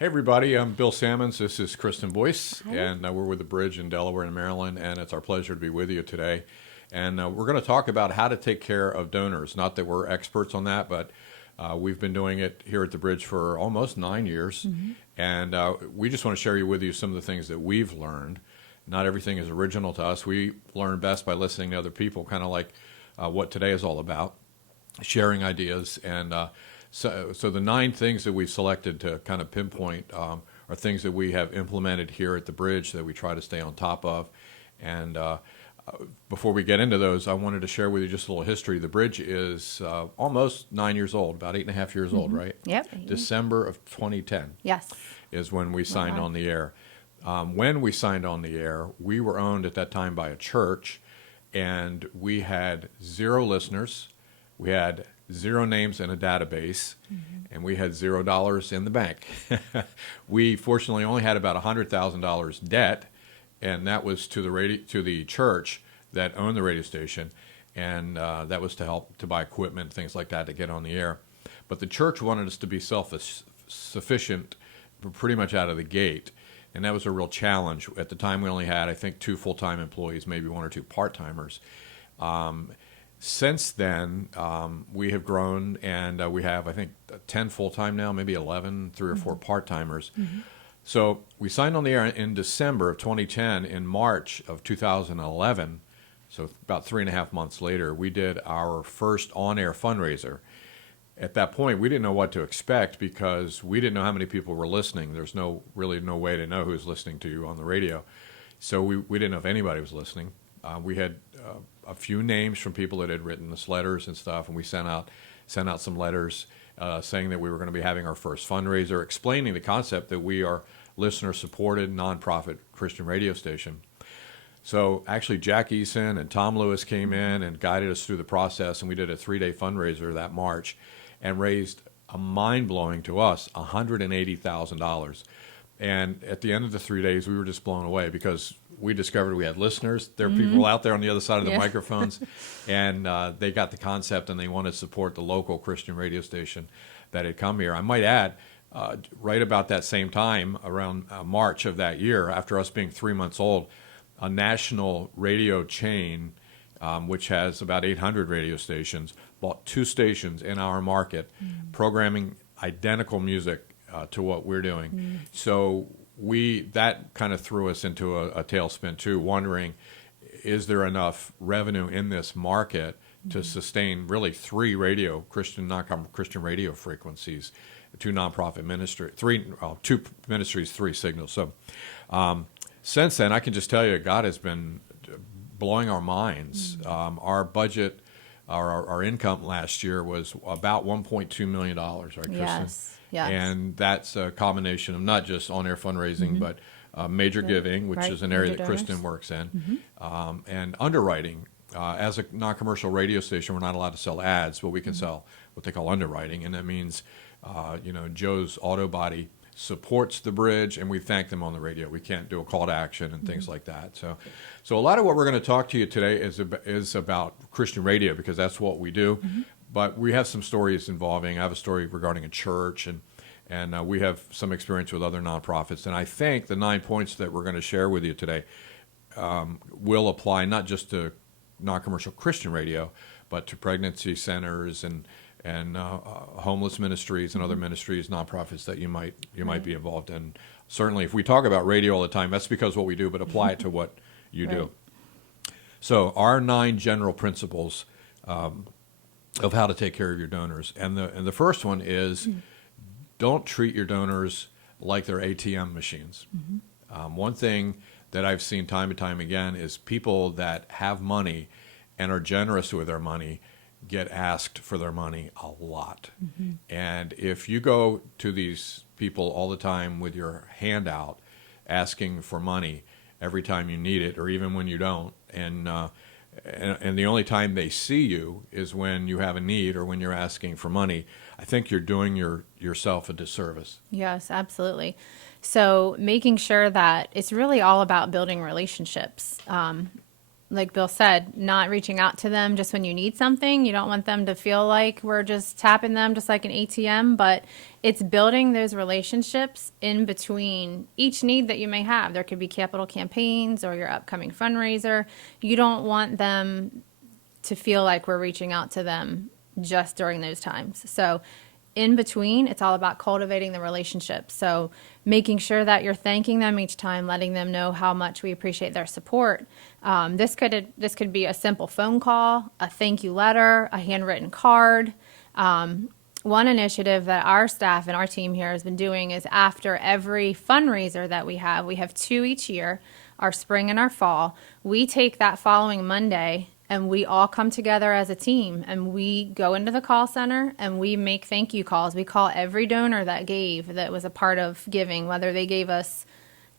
Hey everybody, I'm Bill Sammons. This is Kristen Boyce, Hi. and we're with the Bridge in Delaware and Maryland, and it's our pleasure to be with you today. And we're going to talk about how to take care of donors. Not that we're experts on that, but we've been doing it here at the Bridge for almost 9 years, and we just want to share with you some of the things that we've learned. Not everything is original to us. We learn best by listening to other people, kind of like what today is all about, sharing ideas. And so the 9 things that we've selected to kind of pinpoint are things that we have implemented here at the Bridge that we try to stay on top of. And before we get into those, I wanted to share with you just a little history. The Bridge is almost 9 years old, about 8.5 years old, right? Yep. December of 2010 Yes. is when we signed Wow. on the air. When we signed on the air, we were owned at that time by a church, and we had 0 listeners. We had 0 names in a database, and we had $0 in the bank. We fortunately only had about $100,000 debt, and that was to the church that owned the radio station, and that was to help to buy equipment, things like that, to get on the air. But the church wanted us to be self-sufficient pretty much out of the gate, and that was a real challenge. At the time, we only had, I think, 2 full-time employees, maybe 1 or 2 part-timers. Since then, we have grown, and we have, I think, 10 full-time now, maybe 11, 3 or 4 part-timers. So we signed on the air in December of 2010. In March of 2011, so about 3.5 months later, we did our first on-air fundraiser. At that point, we didn't know what to expect because we didn't know how many people were listening. There's really no way to know who's listening to you on the radio. So we didn't know if anybody was listening. We had a few names from people that had written us letters and stuff, and we sent out some letters saying that we were going to be having our first fundraiser, explaining the concept that we are listener-supported, nonprofit Christian radio station. So actually, Jack Eason and Tom Lewis came in and guided us through the process, and we did a 3-day fundraiser that March and raised a mind-blowing to us $180,000. And at the end of the 3 days, we were just blown away because we discovered we had listeners. There are people out there on the other side of the microphones, and they got the concept, and they wanted to support the local Christian radio station that had come here. I might add, right about that same time, around March of that year, after us being 3 months old, a national radio chain, which has about 800 radio stations, bought 2 stations in our market, programming identical music to what we're doing. So that kind of threw us into a tailspin too, wondering, is there enough revenue in this market to sustain really 3 Christian radio frequencies, 2 nonprofit ministry, 2 ministries, 3 signals. So since then, I can just tell you, God has been blowing our minds. Our budget, our income last year was about $1.2 million, right, Kristen? Yes. Yes. And that's a combination of not just on-air fundraising, but major giving, which Right, is an area major that Kristen donors. works in, and underwriting. As a non-commercial radio station, we're not allowed to sell ads, but we can sell what they call underwriting, and that means, Joe's Auto Body supports the Bridge, and we thank them on the radio. We can't do a call to action and things like that. So a lot of what we're going to talk to you today is about Christian radio, because that's what we do. But we have some stories involving. I have a story regarding a church, and we have some experience with other nonprofits. And I think the 9 points that we're going to share with you today will apply not just to non-commercial Christian radio, but to pregnancy centers and homeless ministries and other ministries, nonprofits that you might be involved in. Certainly, if we talk about radio all the time, that's because what we do, but apply it to what you do. So our 9 general principles of how to take care of your donors, and the first one is don't treat your donors like they're ATM machines. One thing that I've seen time and time again is people that have money and are generous with their money get asked for their money a lot. And if you go to these people all the time with your hand out asking for money every time you need it, or even when you don't, and the only time they see you is when you have a need or when you're asking for money, I think you're doing yourself a disservice. Yes, absolutely. So making sure that it's really all about building relationships. like Bill said, not reaching out to them just when you need something. You don't want them to feel like we're just tapping them just like an ATM, but it's building those relationships in between each need that you may have. There could be capital campaigns or your upcoming fundraiser. You don't want them to feel like we're reaching out to them just during those times. So in between, it's all about cultivating the relationship. So making sure that you're thanking them each time, letting them know how much we appreciate their support. This could be a simple phone call, a thank you letter, a handwritten card. One initiative that our staff and our team here has been doing is after every fundraiser that we have 2 each year, our spring and our fall. We take that following Monday and we all come together as a team and we go into the call center and we make thank you calls. We call every donor that gave, that was a part of giving, whether they gave us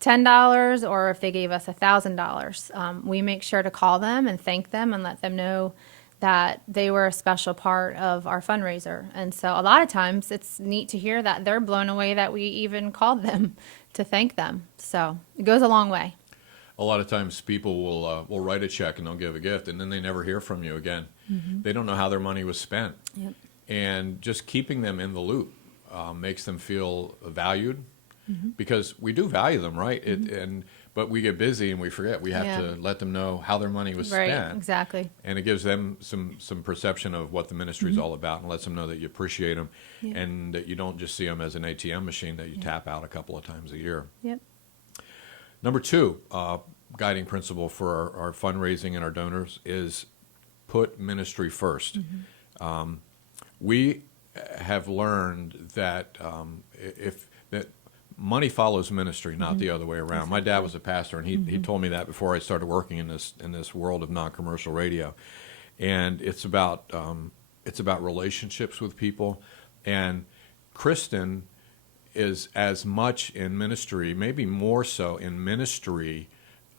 $10 or if they gave us $1,000. We make sure to call them and thank them and let them know that they were a special part of our fundraiser. And so a lot of times it's neat to hear that they're blown away that we even called them to thank them. So it goes a long way. A lot of times people will write a check and they'll give a gift and then they never hear from you again. They don't know how their money was spent. Yep. And just keeping them in the loop makes them feel valued because we do value them, right? But we get busy and we forget. We have to let them know how their money was Right, spent. exactly. And it gives them some perception of what the ministry is all about and lets them know that you appreciate them and that you don't just see them as an ATM machine that you tap out a couple of times a year. Yep. Number 2, guiding principle for our fundraising and our donors is put ministry first. We have learned that that money follows ministry, not the other way around. Exactly. My dad was a pastor, and he told me that before I started working in this world of non-commercial radio. And it's about relationships with people. And Kristen is as much in ministry, maybe more so in ministry,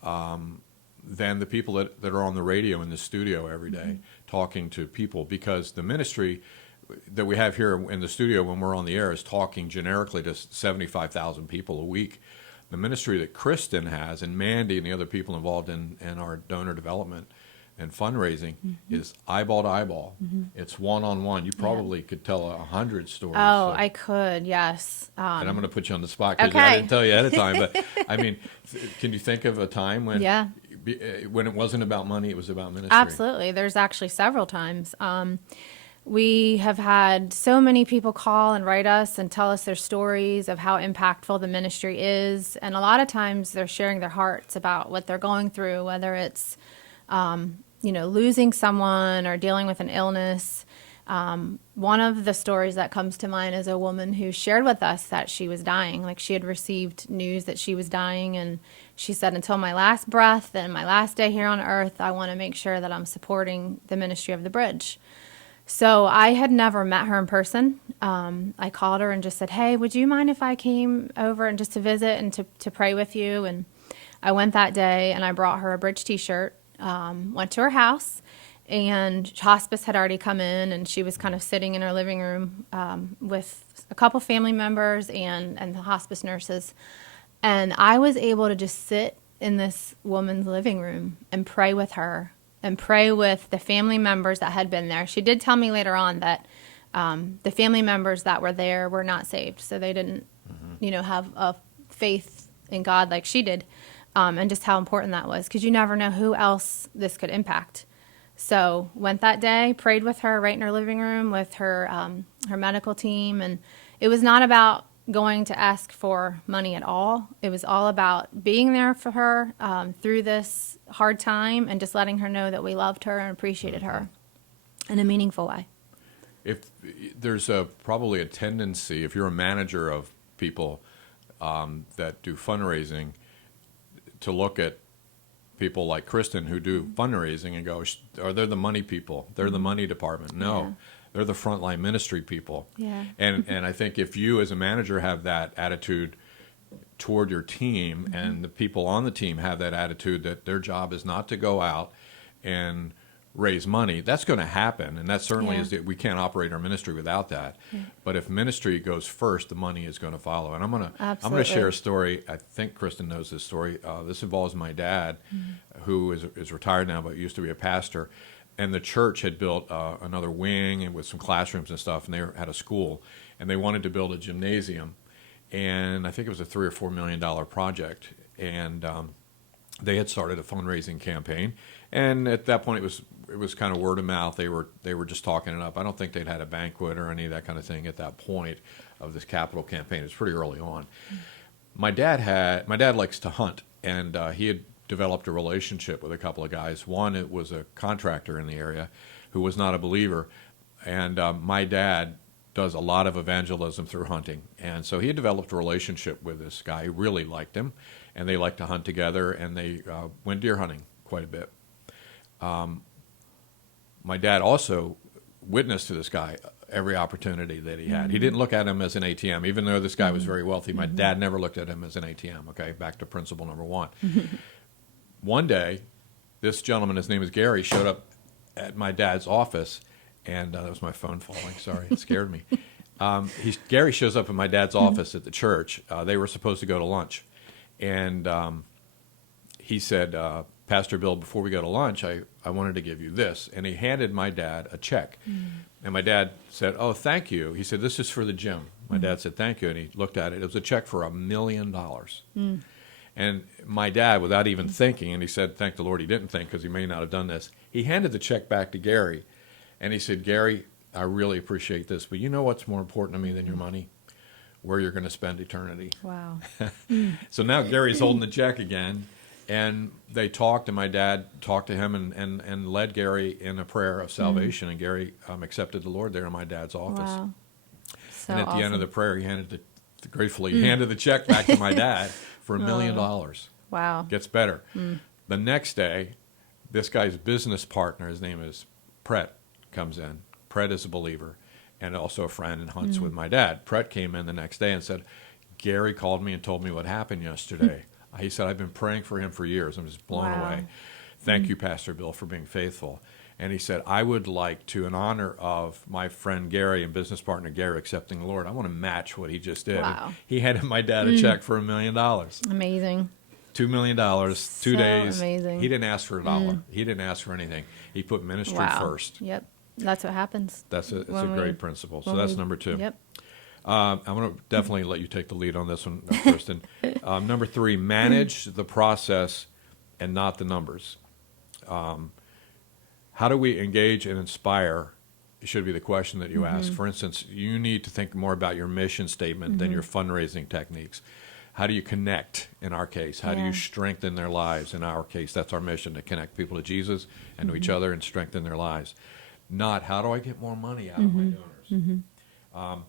than the people that are on the radio in the studio every day talking to people, because the ministry that we have here in the studio when we're on the air is talking generically to 75,000 people a week. The ministry that Kristen has and Mandy and the other people involved in our donor development and fundraising is eyeball to eyeball. It's one-on-one. You probably could tell 100 stories. Oh, I could, yes. And I'm going to put you on the spot because Okay. I didn't tell you ahead of time. But I mean, can you think of a time when when it wasn't about money, it was about ministry? Absolutely. There's actually several times. We have had so many people call and write us and tell us their stories of how impactful the ministry is. And a lot of times they're sharing their hearts about what they're going through, whether it's losing someone or dealing with an illness. One of the stories that comes to mind is a woman who shared with us that she was dying. Like, she had received news that she was dying, and she said, until my last breath and my last day here on earth, I want to make sure that I'm supporting the ministry of the Bridge. So I had never met her in person. I called her and just said, hey, would you mind if I came over and just to visit and to pray with you? And I went that day and I brought her a Bridge t-shirt, went to her house, and hospice had already come in, and she was kind of sitting in her living room with a couple family members and the hospice nurses. And I was able to just sit in this woman's living room and pray with her and pray with the family members that had been there. She did tell me later on that the family members that were there were not saved, so they didn't, have a faith in God like she did, and just how important that was, because you never know who else this could impact. So went that day, prayed with her right in her living room with her her medical team, and it was not about going to ask for money at all. It was all about being there for her through this hard time and just letting her know that we loved her and appreciated her in a meaningful way. If there's probably a tendency, if you're a manager of people that do fundraising, to look at people like Kristen who do fundraising and go, are they the money people? They're the money department. No. Yeah. They're the frontline ministry people. Yeah. And I think if you as a manager have that attitude toward your team, and the people on the team have that attitude that their job is not to go out and raise money. That's going to happen, and that certainly Yeah. is that we can't operate our ministry without that. But if ministry goes first, the money is going to follow. And I'm going to share a Absolutely. story. I think Kristen knows this story. This involves my dad, who is retired now, but used to be a pastor. And the church had built another wing and with some classrooms and stuff, and had a school, and they wanted to build a gymnasium. And I think it was a $3 or $4 million project, and they had started a fundraising campaign. And at that point, it was kind of word of mouth. They were just talking it up. I don't think they'd had a banquet or any of that kind of thing at that point of this capital campaign. It was pretty early on. My dad likes to hunt, and he had developed a relationship with a couple of guys. One, it was a contractor in the area who was not a believer, and my dad does a lot of evangelism through hunting, and so he had developed a relationship with this guy who really liked him, and they liked to hunt together, and they went deer hunting quite a bit. My dad also witnessed to this guy every opportunity that he had. He didn't look at him as an ATM, even though this guy was very wealthy. My dad never looked at him as an ATM. Okay, back to principle number one. One day, this gentleman, his name is Gary, showed up at my dad's office, and that was my phone falling. Sorry, it scared me. Gary shows up at my dad's office at the church. They were supposed to go to lunch, and he said, Pastor Bill, before we go to lunch, I wanted to give you this. And he handed my dad a check. And my dad said, oh, thank you. He said, this is for the gym. My dad said, thank you. And he looked at it. It was a check for $1 million. And my dad, without even thinking, and he said, thank the Lord he didn't think because he may not have done this, he handed the check back to Gary. And he said, Gary, I really appreciate this, but you know what's more important to me than your money? Where you're going to spend eternity. Wow. So now Gary's holding the check again. And they talked, and my dad talked to him and led Gary in a prayer of salvation. And Gary accepted the Lord there in my dad's office. Wow. So And at the end of awesome. the prayer, he gratefully handed the check back to my dad for $1 million. Wow. Gets better. The next day, this guy's business partner, his name is Pret, comes in. Pret is a believer and also a friend and hunts with my dad. Pret came in the next day and said, Gary called me and told me what happened yesterday. He said, I've been praying for him for years. I'm just blown Wow. away. Thank you, Pastor Bill, for being faithful. And he said, I would like to, in honor of my friend Gary and business partner Gary accepting the Lord, I want to match what he just did. Wow. He handed my dad a check for $1 million. Amazing. $2 million, 2 So days. amazing. He didn't ask for a dollar. He didn't ask for anything. He put ministry Wow. first. Yep. That's what happens. It's a When we- great principle. So when that's we- number 2. Yep. I'm going to definitely let you take the lead on this one, Kristen. Number 3, manage the process and not the numbers. How do we engage and inspire? Should be the question that you ask. For instance, you need to think more about your mission statement than your fundraising techniques. How do you connect, in our case? How do Yeah. you strengthen their lives? In our case, that's our mission, to connect people to Jesus and to each other and strengthen their lives. Not, how do I get more money out of my donors?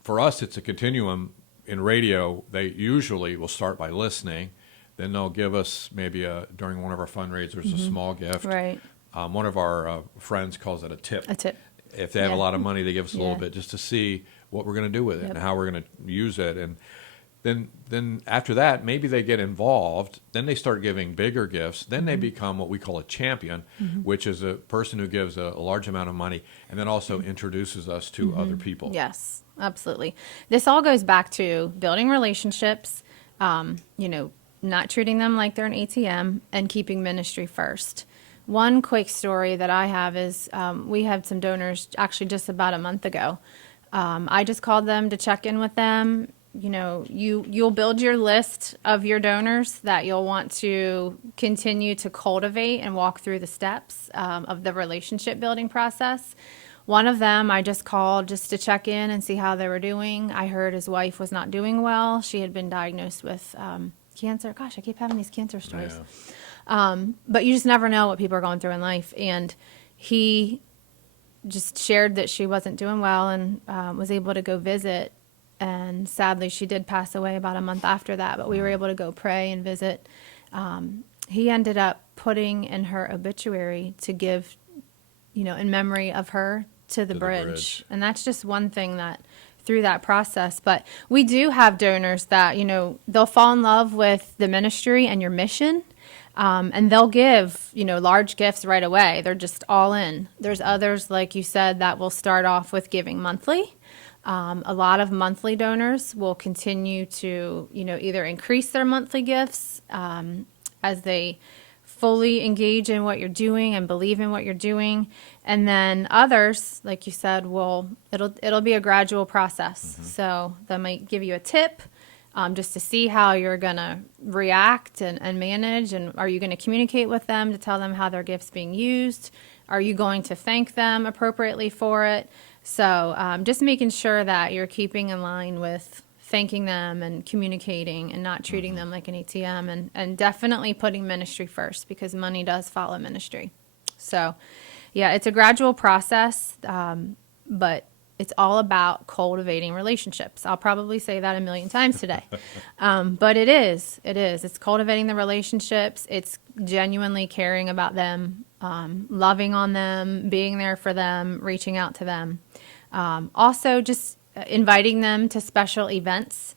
For us, it's a continuum. In radio, they usually will start by listening. Then they'll give us maybe during one of our fundraisers a small gift. Right. One of our friends calls it a tip. A tip. If they have a Yeah. lot of money, they give us a little Yeah. bit just to see what we're going to do with it Yep. and how we're going to use it. And then after that, maybe they get involved. Then they start giving bigger gifts. Then they become what we call a champion, which is a person who gives a large amount of money and then also introduces us to other people. Yes, absolutely. This all goes back to building relationships, not treating them like they're an ATM, and keeping ministry first. One quick story that I have is we had some donors actually just about a month ago. I just called them to check in with them. You'll build your list of your donors that you'll want to continue to cultivate and walk through the steps of the relationship building process. One of them I just called just to check in and see how they were doing. I heard his wife was not doing well. She had been diagnosed with cancer. Gosh, I keep having these cancer stories. Yeah. But you just never know what people are going through in life. And he just shared that she wasn't doing well and was able to go visit. And sadly, she did pass away about a month after that, but we were able to go pray and visit. He ended up putting in her obituary to give, in memory of her to the bridge. And that's just one thing that through that process. But we do have donors that, they'll fall in love with the ministry and your mission. And they'll give, large gifts right away. They're just all in. There's others, like you said, that will start off with giving monthly. A lot of monthly donors will continue to, either increase their monthly gifts as they fully engage in what you're doing and believe in what you're doing. And then others, like you said, it'll be a gradual process. So they might give you a tip just to see how you're going to react and manage. And are you going to communicate with them to tell them how their gift's being used? Are you going to thank them appropriately for it? So just making sure that you're keeping in line with thanking them and communicating and not treating them like an ATM, and definitely putting ministry first, because money does follow ministry. So yeah, it's a gradual process, but it's all about cultivating relationships. I'll probably say that a million times today. But it is. It's cultivating the relationships. It's genuinely caring about them, loving on them, being there for them, reaching out to them. Also, just inviting them to special events,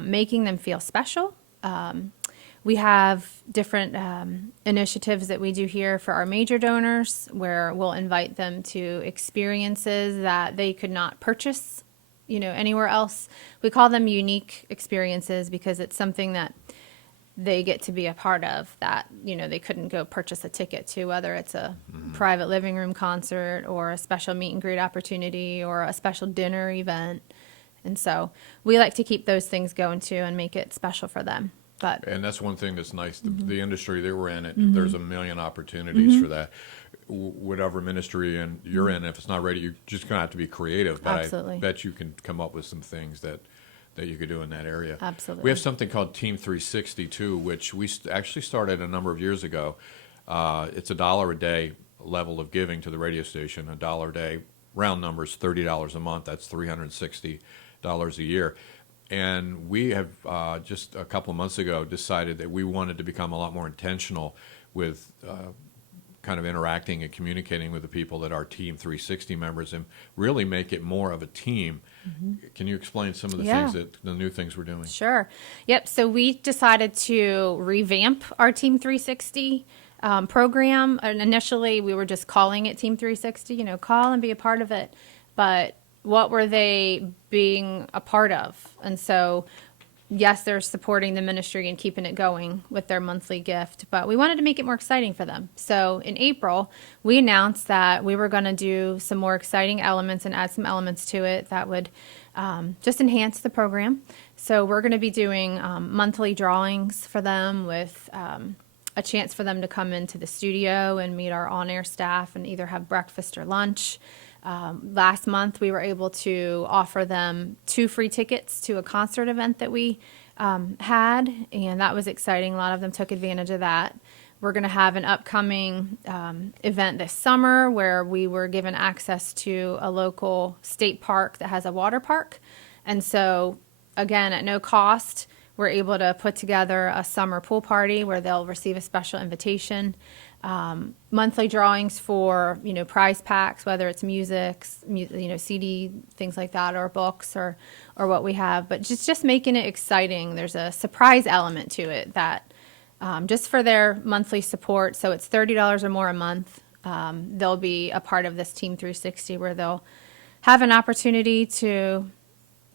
making them feel special. We have different initiatives that we do here for our major donors, where we'll invite them to experiences that they could not purchase, anywhere else. We call them unique experiences because it's something that they get to be a part of that, they couldn't go purchase a ticket to, whether it's a private living room concert or a special meet and greet opportunity or a special dinner event. And so we like to keep those things going too and make it special for them. And that's one thing that's nice. The industry that we're in, there's a million opportunities for that. Whatever ministry and you're in, if it's not ready, you're just going to have to be creative. But Absolutely. I bet you can come up with some things that you could do in that area. Absolutely. We have something called Team 360 too, which we actually started a number of years ago. It's $1 a day level of giving to the radio station. $1 a day, round numbers, $30 a month. That's $360 a year. And we have just a couple of months ago decided that we wanted to become a lot more intentional with kind of interacting and communicating with the people that are Team 360 members and really make it more of a team. Can you explain some of the the new things we're doing? Sure. Yep. So we decided to revamp our Team 360 program. And initially, we were just calling it Team 360, call and be a part of it. But what were they being a part of? And so, yes, they're supporting the ministry and keeping it going with their monthly gift, but we wanted to make it more exciting for them. So in April, we announced that we were going to do some more exciting elements and add some elements to it that would just enhance the program. So we're going to be doing monthly drawings for them with a chance for them to come into the studio and meet our on-air staff and either have breakfast or lunch. Last month, we were able to offer them 2 free tickets to a concert event that we had, and that was exciting. A lot of them took advantage of that. We're going to have an upcoming event this summer where we were given access to a local state park that has a water park. And so, again, at no cost, we're able to put together a summer pool party where they'll receive a special invitation. Monthly drawings for, prize packs, whether it's music, CD, things like that, or books or what we have, but just making it exciting. There's a surprise element to it that, just for their monthly support. So it's $30 or more a month. They'll be a part of this Team 360 where they'll have an opportunity to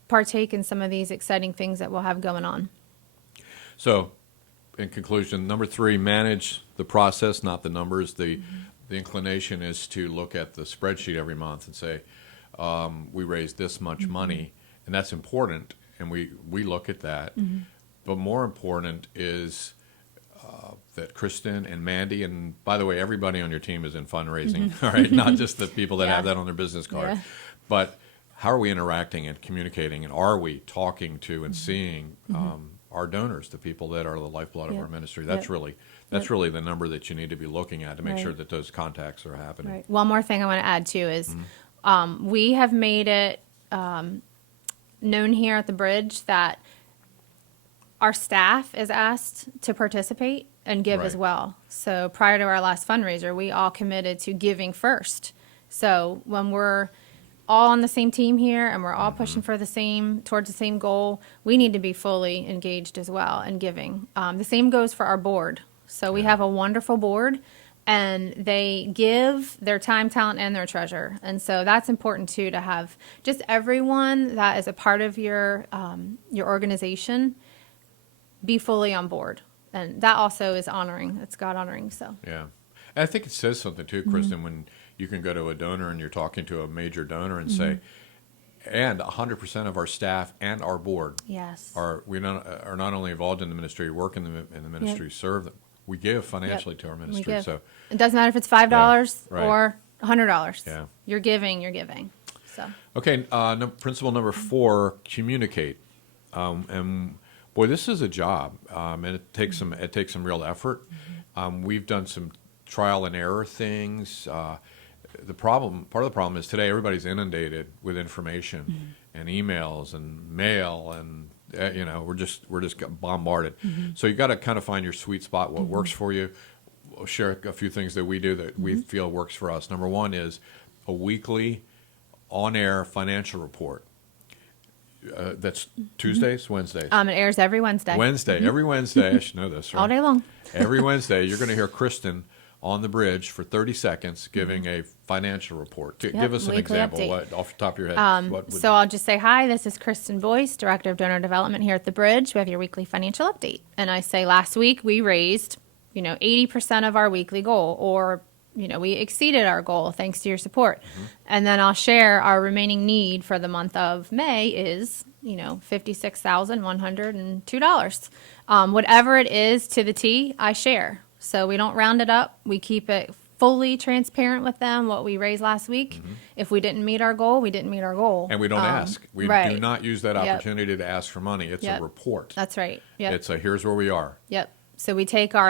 partake in some of these exciting things that we'll have going on. So, in conclusion, number 3, manage the process, not the numbers. The inclination is to look at the spreadsheet every month and say, we raised this much money, and that's important, and we look at that. But more important is that Kristen and Mandy, and by the way, everybody on your team is in fundraising, all right? Not just the people that have that on their business card. Yeah. But how are we interacting and communicating, and are we talking to and seeing our donors, the people that are the lifeblood of our ministry? That's really the number that you need to be looking at to make sure that those contacts are happening. Right. One more thing I want to add too is we have made it known here at the Bridge that our staff is asked to participate and give as well. So prior to our last fundraiser, we all committed to giving first. So when we're all on the same team here and we're all pushing for towards the same goal, we need to be fully engaged as well and giving. The same goes for our board. So we have a wonderful board, and they give their time, talent, and their treasure. And so that's important too, to have just everyone that is a part of your organization be fully on board. And that also is honoring. It's God honoring. So Yeah. And I think it says something too, Kristen, when you can go to a donor and you're talking to a major donor and say, and 100% of our staff and our board yes, are not only involved in the ministry, work in the ministry, serve them. We give financially to our we ministry. give. So It doesn't matter if it's $5 right. or $100. Yeah. You're giving. You're giving. So okay, principle number 4: communicate. And boy, this is a job, and it takes some real effort. We've done some trial and error things. Part of the problem is today everybody's inundated with information and emails and mail, and we're just bombarded. So you got to kind of find your sweet spot, what works for you. We'll share a few things that we do that we feel works for us. Number one is a weekly on-air financial report. That's Tuesdays, Wednesdays. it airs every Wednesday. Every Wednesday. I should know this, right? All day long. Every Wednesday, you're going to hear Kristen on the bridge for 30 seconds giving a financial report. Give us an weekly example. update. What off the top of your head? What would, So I'll just say, hi, this is Kristen Boyce, Director of Donor Development here at the Bridge. We have your weekly financial update. And I say, last week we raised, 80% of our weekly goal, or, we exceeded our goal thanks to your support. And then I'll share our remaining need for the month of May is, $56,102. Whatever it is to the T, I share. So we don't round it up. We keep it fully transparent with them, what we raised last week. If we didn't meet our goal, we didn't meet our goal. and we don't ask. We right. do not use that Yep. opportunity to ask for money. It's Yep. a report. That's right. Yep. It's a here's where we are. Yep. So we take our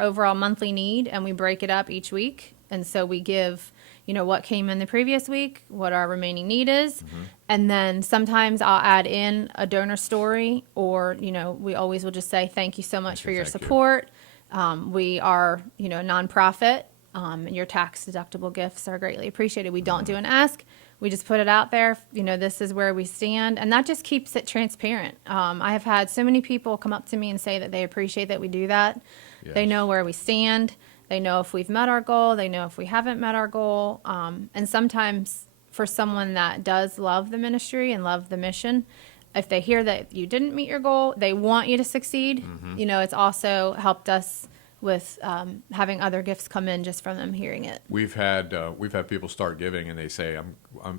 overall monthly need, and we break it up each week. And so we give, what came in the previous week, what our remaining need is. And then sometimes I'll add in a donor story, or, we always will just say, thank you so much for your Thank you. support. We are, a nonprofit. Your tax deductible gifts are greatly appreciated. We don't do an ask. We just put it out there. This is where we stand. And that just keeps it transparent. I have had so many people come up to me and say that they appreciate that we do that. They Yes. know where we stand. They know if we've met our goal. They know if we haven't met our goal. And sometimes for someone that does love the ministry and love the mission, if they hear that you didn't meet your goal, they want you to succeed. It's also helped us with having other gifts come in just from them hearing it. We've had people start giving, and they say,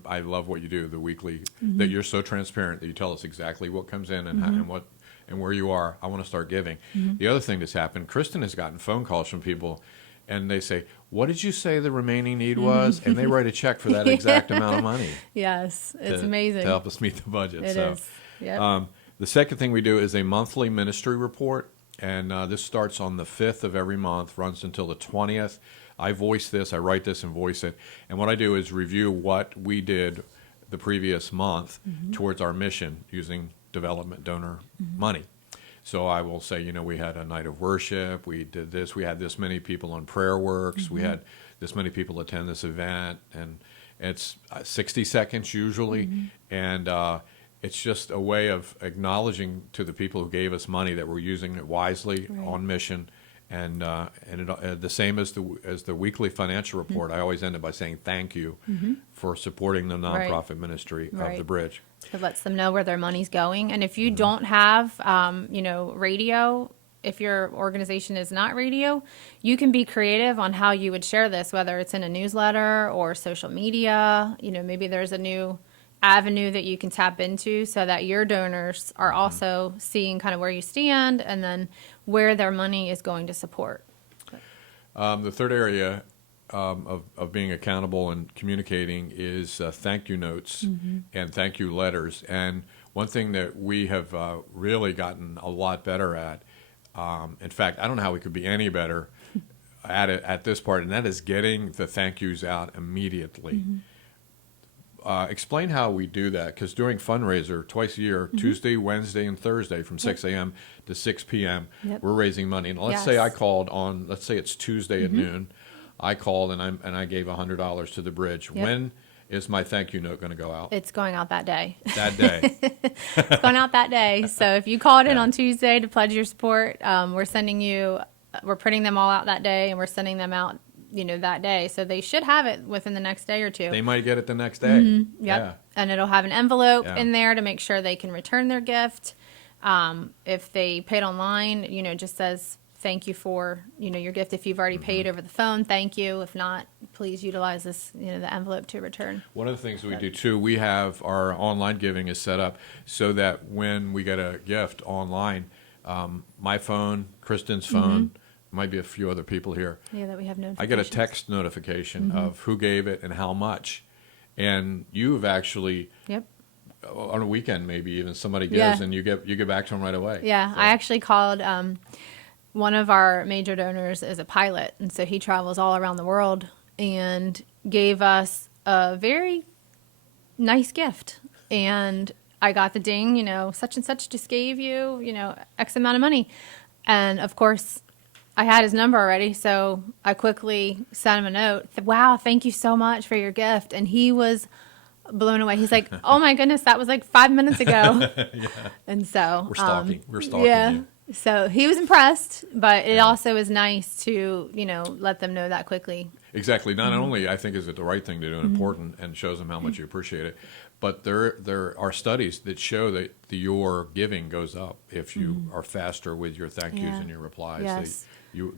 I love what you do, the weekly, that you're so transparent that you tell us exactly what comes in and how, and where you are. I want to start giving. The other thing that's happened, Kristen has gotten phone calls from people, and they say, what did you say the remaining need was? And they write a check for that exact amount of money. Yes, it's to amazing. help us meet the budget. It so, is. Yep. The second thing we do is a monthly ministry report, and this starts on the 5th of every month, runs until the 20th. I voice this, I write this and voice it, and what I do is review what we did the previous month towards our mission using development donor money. So I will say, we had a night of worship, we did this, we had this many people on Prayer Works, we had this many people attend this event, and it's 60 seconds usually, and it's just a way of acknowledging to the people who gave us money that we're using it wisely on mission, and the same as the weekly financial report. I always end it by saying thank you for supporting the nonprofit ministry of the Bridge. It lets them know where their money's going. And if you don't have, radio, if your organization is not radio, you can be creative on how you would share this, whether it's in a newsletter or social media. Maybe there's a new avenue that you can tap into so that your donors are also seeing kind of where you stand and then where their money is going to support. The third area of being accountable and communicating is thank you notes and thank you letters. And one thing that we have really gotten a lot better at, in fact, I don't know how we could be any better at it at this part, and that is getting the thank yous out immediately. Explain how we do that, because during fundraiser, twice a year, Tuesday, Wednesday, and Thursday from 6 a.m. to 6 p.m., we're raising money. And let's say I called on, let's say it's Tuesday at noon, I called and I gave $100 to the Bridge. When is my thank you note going to go out? It's going out that day. That day. It's going out that day. So if you called in on Tuesday to pledge your support, we're sending you we're printing them all out that day, and we're sending them out, that day. So they should have it within the next day or two. They might get it the next day. Yep. Yeah. And it'll have an envelope Yeah. in there to make sure they can return their gift. If they paid online, it just says thank you for, your gift. If you've already paid over the phone, thank you. If not, please utilize this, the envelope to return. One of the things we do too, we have our online giving is set up so that when we get a gift online, my phone, Kristen's phone, might be a few other people here. Yeah, that we have notifications. I get a text notification of who gave it and how much. And you've actually, Yep. on a weekend maybe even, somebody gives Yeah. and you get back to them right away. Yeah, So- I actually called one of our major donors is a pilot, and so he travels all around the world and gave us a very nice gift. And I got the ding, such and such just gave you, X amount of money. And of course, I had his number already, so I quickly sent him a note. Wow, thank you so much for your gift. And he was blown away. He's like, oh my goodness, that was like 5 minutes ago. Yeah. And so We're stalking. We're stalking yeah. you. So he was impressed, but it Yeah. also is nice to, let them know that quickly. Exactly. Not only I think is it the right thing to do and important and shows them how much you appreciate it, but there are studies that show that your giving goes up if you are faster with your thank yous Yeah. and your replies. Yes.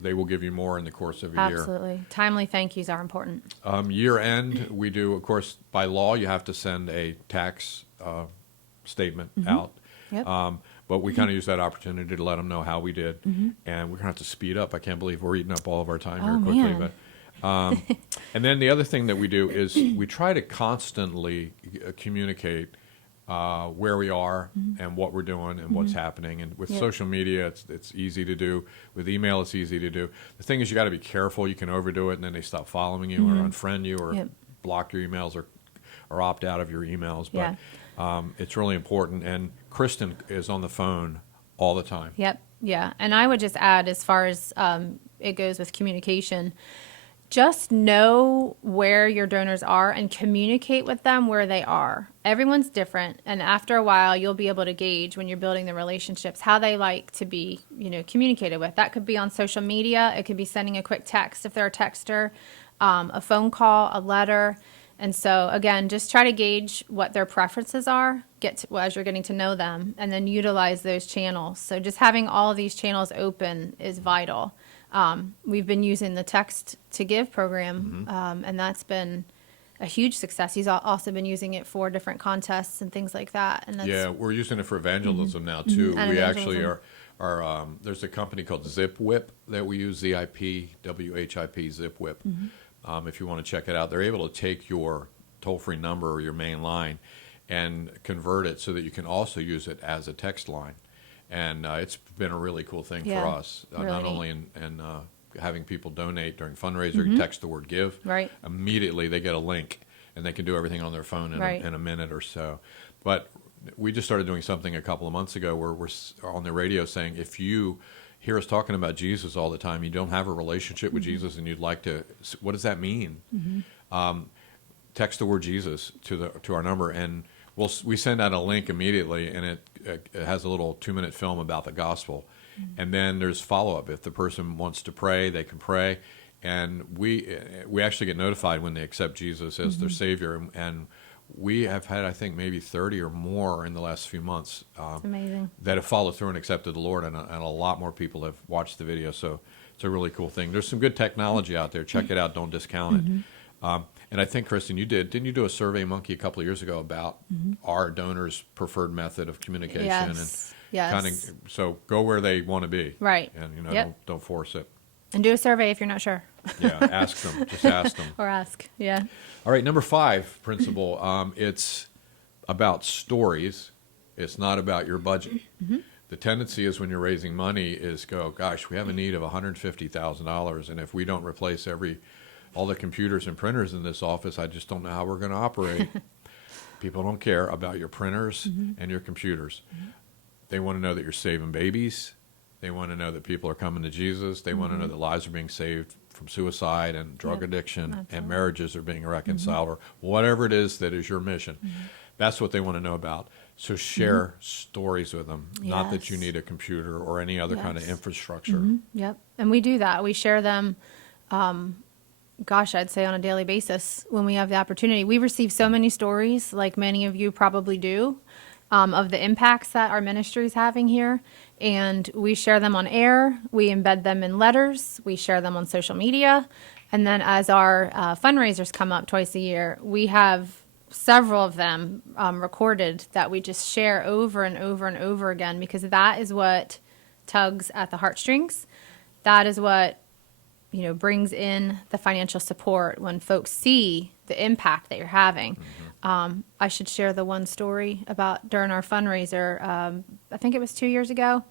They will give you more in the course of a year. Absolutely. Timely thank yous are important. Year end, we do, of course, by law, you have to send a tax statement out. Yep. But we kind of use that opportunity to let them know how we did. And we're going to have to speed up. I can't believe we're eating up all of our time here Oh, quickly. man. But and then the other thing that we do is we try to constantly communicate where we are and what we're doing and what's happening. And with Yep. social media, it's easy to do. With email, it's easy to do. The thing is, you got to be careful. You can overdo it, and then they stop following you or unfriend you or Yep. block your emails or opt out of your emails. But Yeah. it's really important. And Kristen is on the phone all the time. Yep. Yeah. And I would just add, as far as it goes with communication, just know where your donors are and communicate with them where they are. Everyone's different. And after a while, you'll be able to gauge when you're building the relationships, how they like to be, communicated with. That could be on social media. It could be sending a quick text if they're a texter, a phone call, a letter. And so, again, just try to gauge what their preferences are as you're getting to know them, and then utilize those channels. So just having all of these channels open is vital. We've been using the Text to Give program, and that's been a huge success. He's also been using it for different contests and things like that. And that's, Yeah, we're using it for evangelism now too. And We actually evangelism. are there's a company called ZipWhip that we use, ZIP, WHIP, ZipWhip. If you want to check it out, they're able to take your toll-free number or your main line and convert it so that you can also use it as a text line. And it's been a really cool thing Yeah, for us, really not neat. only in having people donate during fundraiser, you text the word give. Right. Immediately they get a link and they can do everything on their phone in, Right. in a minute or so. But we just started doing something a couple of months ago where we're on the radio saying, if you hear us talking about Jesus all the time, you don't have a relationship with Jesus and you'd like to, what does that mean? Text the word Jesus to our number, and we send out a link immediately, and it has a little 2-minute film about the gospel. And then there's follow-up. If the person wants to pray, they can pray. And we actually get notified when they accept Jesus as their Savior. And we have had, I think, maybe 30 or more in the last few months it's amazing. that have followed through and accepted the Lord. And a lot more people have watched the video. So it's a really cool thing. There's some good technology out there. Check it out. Don't discount it. And I think, Kristen, didn't you do a Survey Monkey a couple of years ago about our donors' preferred method of communication? Yes. Yes. So go where they want to be. Right. And, Yep. don't force it. And do a survey if you're not sure. Yeah, ask them. Just ask them. Or ask. Yeah. All right, number 5 principle. It's about stories. It's not about your budget. The tendency is when you're raising money is go, gosh, we have a need of $150,000, and if we don't replace all the computers and printers in this office, I just don't know how we're going to operate. People don't care about your printers and your computers. They want to know that you're saving babies. They want to know that people are coming to Jesus. They want to know that lives are being saved from suicide and drug Yep, addiction, absolutely. and marriages are being reconciled, or whatever it is that is your mission. That's what they want to know about. So share stories with them, not that you Yes. need a computer or any other kind of Yes. infrastructure. Yep. And we do that. We share them, gosh, I'd say on a daily basis when we have the opportunity. We receive so many stories, like many of you probably do, of the impacts that our ministry is having here. And we share them on air. We embed them in letters. We share them on social media. And then as our fundraisers come up twice a year, we have several of them recorded that we just share over and over and over again, because that is what tugs at the heartstrings. That is what, brings in the financial support when folks see the impact that you're having. I should share the one story about during our fundraiser. I think it was 2 years ago.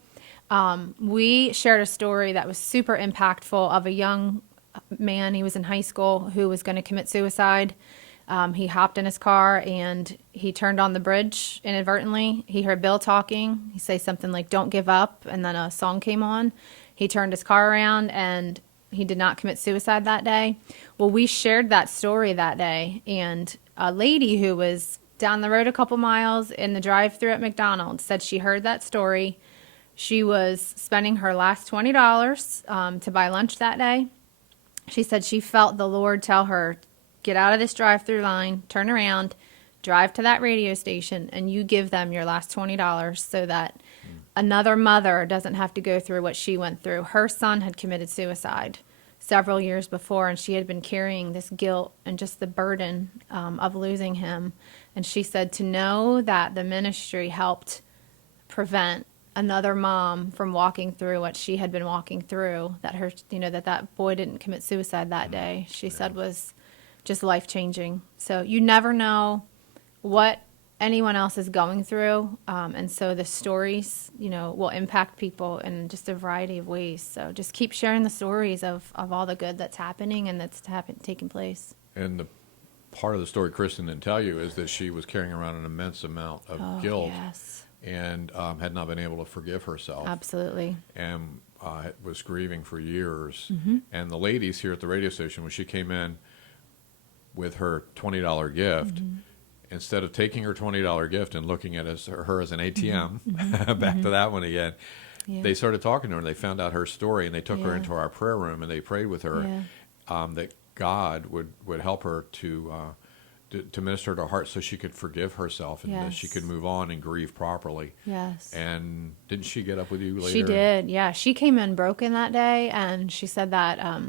We shared a story that was super impactful of a young man. He was in high school who was going to commit suicide. He hopped in his car and he turned on the bridge inadvertently. He heard Bill talking. He say something like, "Don't give up." And then a song came on. He turned his car around and he did not commit suicide that day. Well, we shared that story that day, and a lady who was down the road a couple miles in the drive-thru at McDonald's said she heard that story. She was spending her last $20 to buy lunch that day. She said she felt the Lord tell her, "Get out of this drive-thru line, turn around, drive to that radio station, and you give them your last $20 so that another mother doesn't have to go through what she went through." Her son had committed suicide several years before, and she had been carrying this guilt and just the burden of losing him. And she said to know that the ministry helped prevent another mom from walking through what she had been walking through, that her, that boy didn't commit suicide that day, she said was just life-changing. So you never know what anyone else is going through, and so the stories, will impact people in just a variety of ways. So just keep sharing the stories of all the good that's happening and that's taking place. And the part of the story Kristen didn't tell you is that she was carrying around an immense amount of guilt Yes, and had not been able to forgive herself. absolutely. And was grieving for years. And the ladies here at the radio station, when she came in with her $20 gift, instead of taking her $20 gift and looking at her as an ATM, back to that one again, Yeah. they started talking to her and they found out her story and they took her Yeah. into our prayer room and they prayed with her Yeah. that God would help her to minister to her heart so she could forgive herself and that she Yes. could move on and grieve properly. Yes. And didn't she get up with you later? She did, yeah. She came in broken that day, and she said that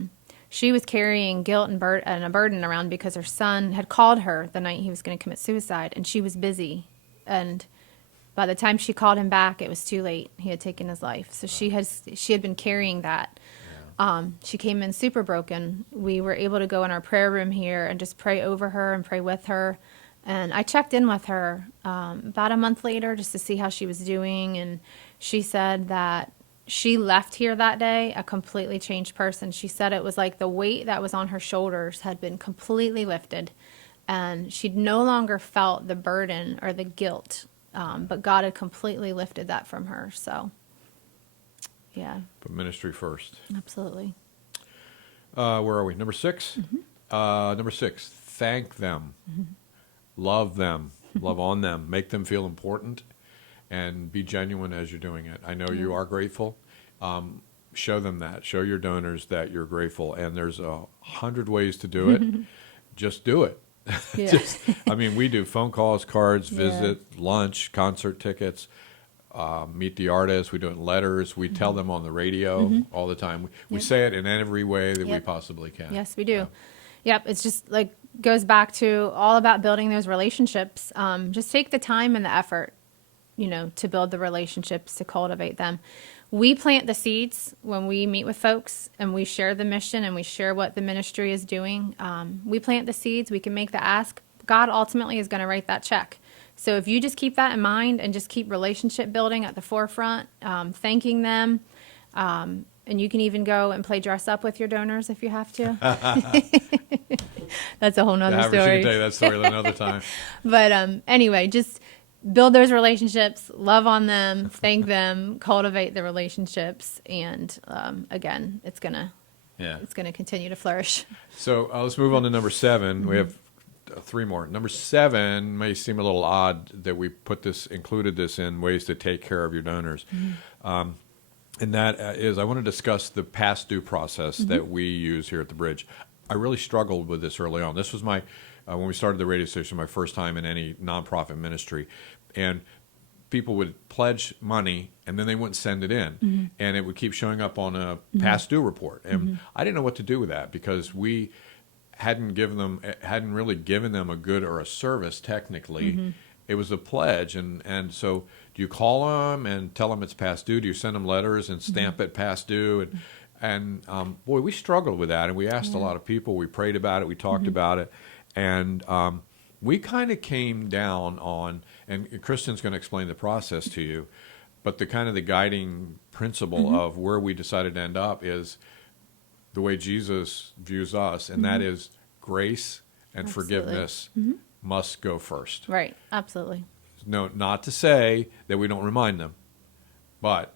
she was carrying guilt and a burden around because her son had called her the night he was going to commit suicide, and she was busy. And by the time she called him back, it was too late. He had taken his life. So she had been carrying that. She came in super broken. We were able to go in our prayer room here and just pray over her and pray with her. And I checked in with her about a month later just to see how she was doing. And she said that she left here that day a completely changed person. She said it was like the weight that was on her shoulders had been completely lifted. And she'd no longer felt the burden or the guilt. But God had completely lifted that from her. So, yeah, But ministry first. absolutely. Where are we? Number 6? Number 6, thank them. Love them. Love on them. Make them feel important. And be genuine as you're doing it. I know you are grateful. Show them that. Show your donors that you're grateful. And there's 100 ways to do it. Just do it. Yeah. We do phone calls, cards, Yeah. visit, lunch, concert tickets, meet the artists. We do it in letters. We tell them on the radio all the time. We say it in every way that we Yep. possibly can. Yes, we do. Yep. It's just like goes back to all about building those relationships. Just take the time and the effort, to build the relationships, to cultivate them. We plant the seeds when we meet with folks and we share the mission and we share what the ministry is doing. We plant the seeds. We can make the ask. God ultimately is going to write that check. So if you just keep that in mind and just keep relationship building at the forefront, thanking them, and you can even go and play dress up with your donors if you have to. That's a whole nother She story. can tell you that story another time. But anyway, just build those relationships, love on them, thank them, cultivate the relationships, and again, it's gonna continue to flourish. So let's move on to number 7. We have three more. Number 7 may seem a little odd that we included this in ways to take care of your donors. And that is, I want to discuss the past due process that we use here at the Bridge. I really struggled with this early on. This was when we started the radio station, my first time in any nonprofit ministry. And people would pledge money and then they wouldn't send it in. And it would keep showing up on a past due report. And I didn't know what to do with that because we hadn't really given them a good or a service technically. It was a pledge. And so do you call them and tell them it's past due? Do you send them letters and stamp it past due? And boy, we struggled with that. And we asked a lot of people. We prayed about it. We talked about it. And we kind of came down on, and Kristen's going to explain the process to you, but the guiding principle of where we decided to end up is the way Jesus views us, and that is grace and forgiveness must go first. Right, absolutely. No, not to say that we don't remind them, but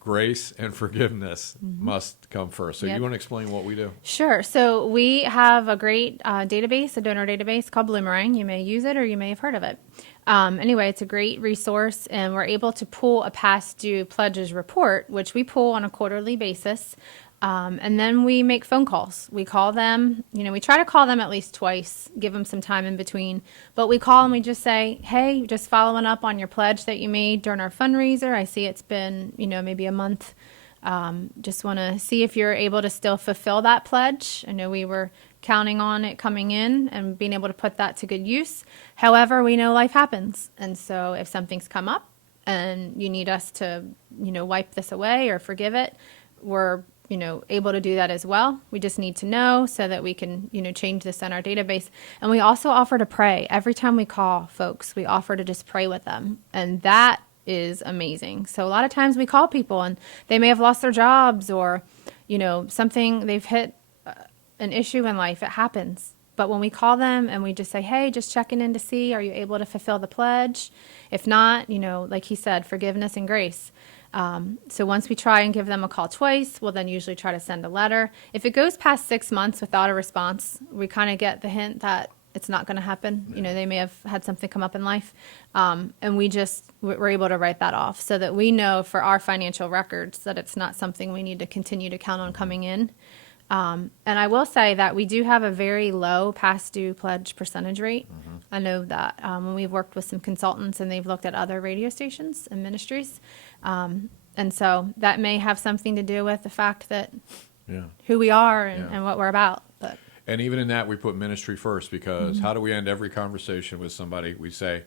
grace and forgiveness must come first. So you want to explain what we do? Sure. So we have a great database, a donor database called Bloomerang. You may use it or you may have heard of it. Anyway, it's a great resource, and we're able to pull a past due pledges report, which we pull on a quarterly basis. And then we make phone calls. We call them, we try to call them at least twice, give them some time in between. But we call and we just say, hey, just following up on your pledge that you made during our fundraiser. I see it's been, maybe a month. Just want to see if you're able to still fulfill that pledge. I know we were counting on it coming in and being able to put that to good use. However, we know life happens. And so if something's come up and you need us to, wipe this away or forgive it, we're able to do that as well. We just need to know so that we can, change this in our database. And we also offer to pray. Every time we call folks, we offer to just pray with them. And that is amazing. So a lot of times we call people and they may have lost their jobs or, something, they've hit an issue in life. It happens. But when we call them and we just say, hey, just checking in to see, are you able to fulfill the pledge? If not, like he said, forgiveness and grace. So once we try and give them a call twice, we'll then usually try to send a letter. If it goes past 6 months without a response, we kind of get the hint that it's not going to happen. They may have had something come up in life. And we're able to write that off so that we know for our financial records that it's not something we need to continue to count on coming in. And I will say that we do have a very low past due pledge percentage rate. I know that when we've worked with some consultants and they've looked at other radio stations and ministries. And so that may have something to do with the fact that who we are and what we're about. And even in that, we put ministry first because how do we end every conversation with somebody? We say,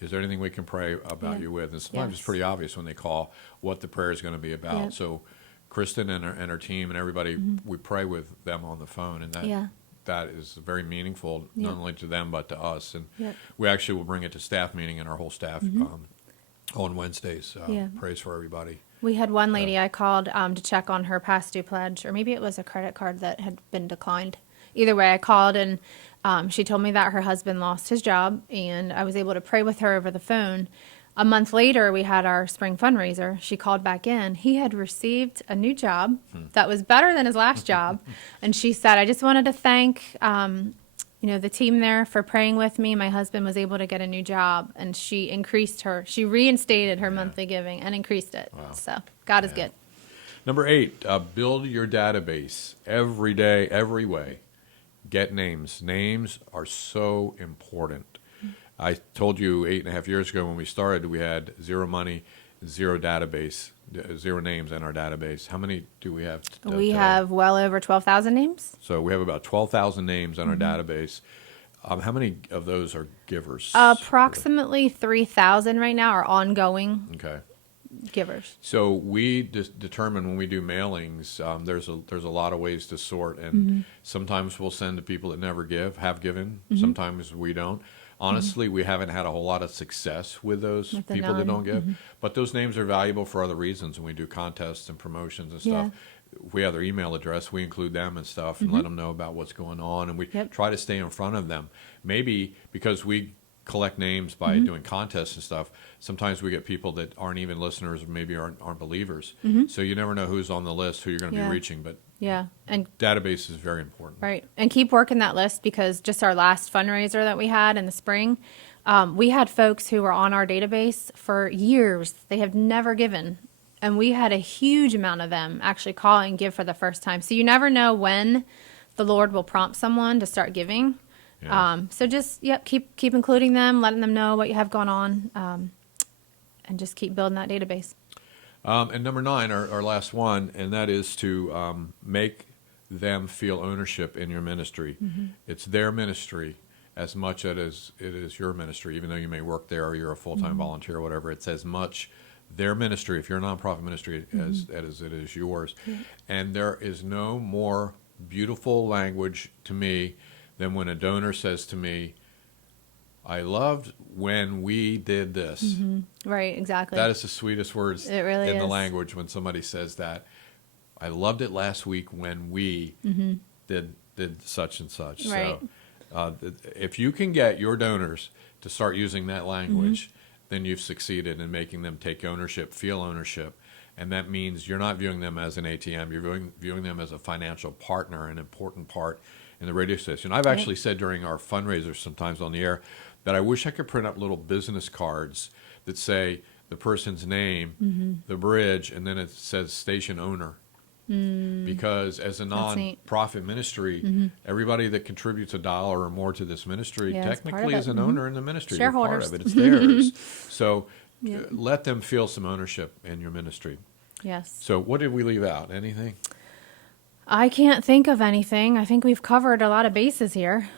is there anything we can pray about you with? And sometimes it's pretty obvious when they call what the prayer is going to be about. So Kristen and her team and everybody, we pray with them on the phone, and that is very meaningful, not only to them but to us. And we actually will bring it to staff meeting, and our whole staff on Wednesdays prays for everybody. We had one lady I called to check on her past due pledge, or maybe it was a credit card that had been declined. Either way, I called and she told me that her husband lost his job, and I was able to pray with her over the phone. A month later, we had our spring fundraiser. She called back in. He had received a new job that was better than his last job. And she said, I just wanted to thank, the team there for praying with me. My husband was able to get a new job, and she reinstated her monthly giving and increased it. Wow. So God is good. Number 8, build your database every day, every way. Get names. Names are so important. I told you 8.5 years ago when we started, we had zero money, zero database, zero names in our database. How many do we have? We have well over 12,000 names. So we have about 12,000 names on our database. How many of those are givers? Approximately 3,000 right now are ongoing givers. So we determine when we do mailings, there's a lot of ways to sort, and sometimes we'll send to people that never have given. Sometimes we don't. Honestly, we haven't had a whole lot of success with those people that don't give. But those names are valuable for other reasons. When we do contests and promotions and stuff, if we have their email address, we include them and stuff and let them know about what's going on. And we try to stay in front of them. Maybe because we collect names by doing contests and stuff, sometimes we get people that aren't even listeners or maybe aren't believers. So you never know who's on the list, who you're going to be reaching. But Yeah. And database is very important. right. And keep working that list, because just our last fundraiser that we had in the spring, we had folks who were on our database for years. They have never given. And we had a huge amount of them actually call and give for the first time. So you never know when the Lord will prompt someone to start giving. Yeah. So just, keep including them, letting them know what you have going on, and just keep building that database. And number 9, our last one, and that is to make them feel ownership in your ministry. It's their ministry as much as it is your ministry, even though you may work there or you're a full-time volunteer or whatever. It's as much their ministry, if you're a nonprofit ministry, as it is yours. And there is no more beautiful language to me than when a donor says to me, I loved when we did this. Right, exactly. That is the sweetest words It really in the is. language when somebody says that. I loved it last week when we did such and such. Right. So if you can get your donors to start using that language, then you've succeeded in making them take ownership, feel ownership. And that means you're not viewing them as an ATM. You're viewing them as a financial partner, an important part in the radio station. I've actually said during our fundraisers sometimes on the air that I wish I could print up little business cards that say the person's name, the bridge, and then it says station owner. Because as a That's neat. non-profit ministry, everybody that contributes $1 or more to this ministry Yeah, it's part of technically it. is an owner in the ministry. They're part Shareholders. of it. It's theirs. So let them feel some ownership in your ministry. Yes. So what did we leave out? Anything? I can't think of anything. I think we've covered a lot of bases here.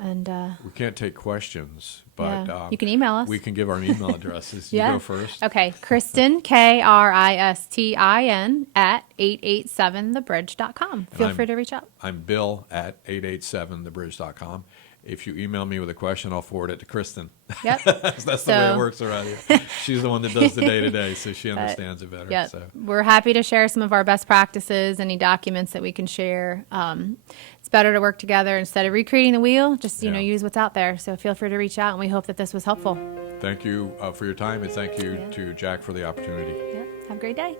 And We can't take questions, but you can email us. we can give our email addresses. Yeah. You go first. Okay, Kristen, Kristin, at 887thebridge.com. Feel I'm- free to reach out. I'm Bill at 887thebridge.com. If you email me with a question, I'll forward it to Kristen. Yep. That's the way So- it works around here. She's the one that does the day-to-day, so she understands it better. Yep. So. We're happy to share some of our best practices, any documents that we can share. It's better to work together instead of recreating the wheel. Just, Yeah. use what's out there. So feel free to reach out, and we hope that this was helpful. Thank you for your time, and thank you Yeah. to Jack for the opportunity. Yep. Have a great day.